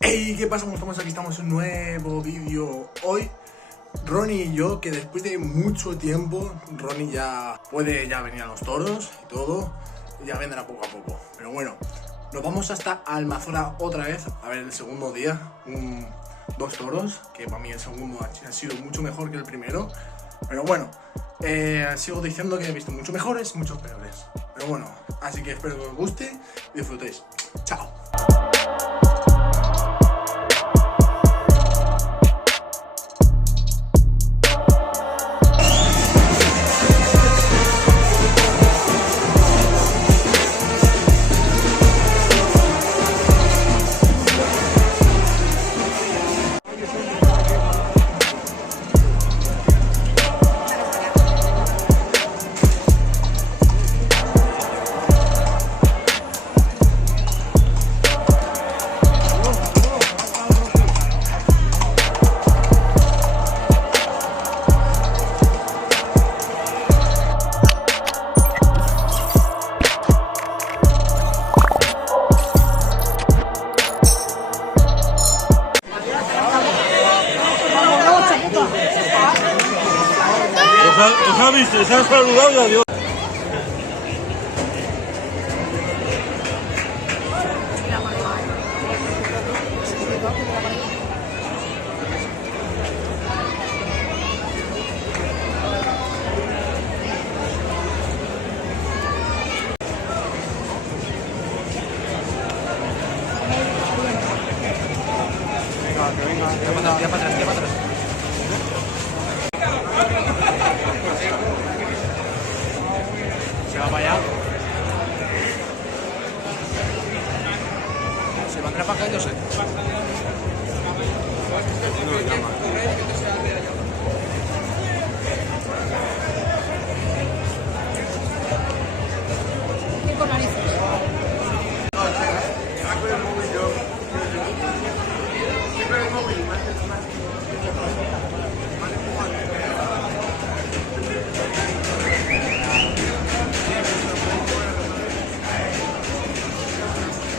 Hey, ¿qué pasa? ¿Cómo estamos? Aquí estamos en un nuevo vídeo. Hoy, Ronnie y yo, que después de mucho tiempo, Ronnie ya puede venir a los toros y todo, y ya vendrá poco a poco. Pero bueno, nos vamos hasta Almazora otra vez, a ver el segundo día, dos toros, que para mí el segundo ha sido mucho mejor que el primero. Pero bueno, sigo diciendo que he visto muchos mejores y muchos peores. Pero bueno, así que espero que os guste y disfrutéis. Chao. ¿Os ha visto? ¿Se han saludado y adiós? Venga, tira para atrás. Se va para allá. Se vendrá para acá, yo sé.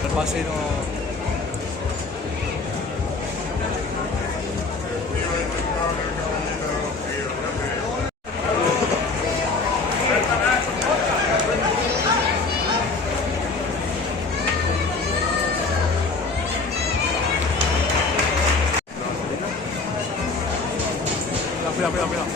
El pase no... Cuidado.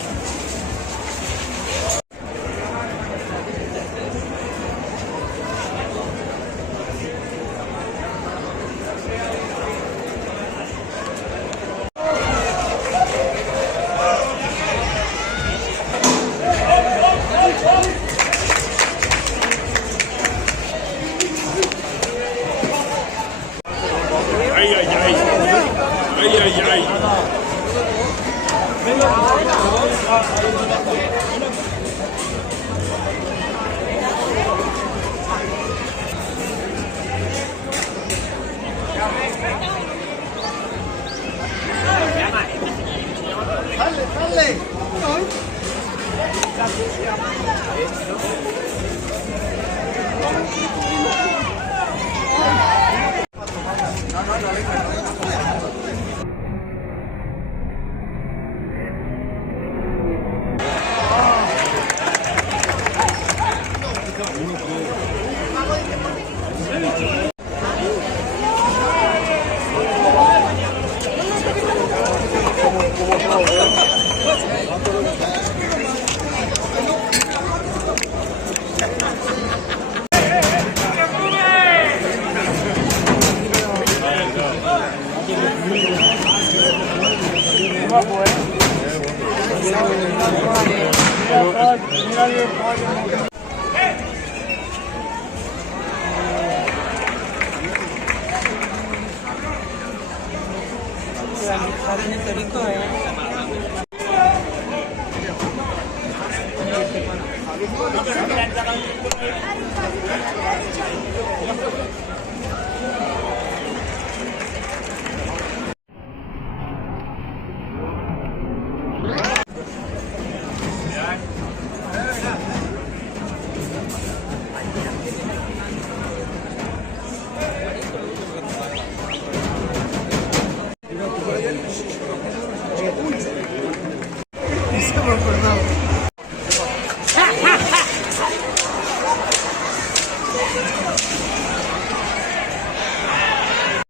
Ay. Dale.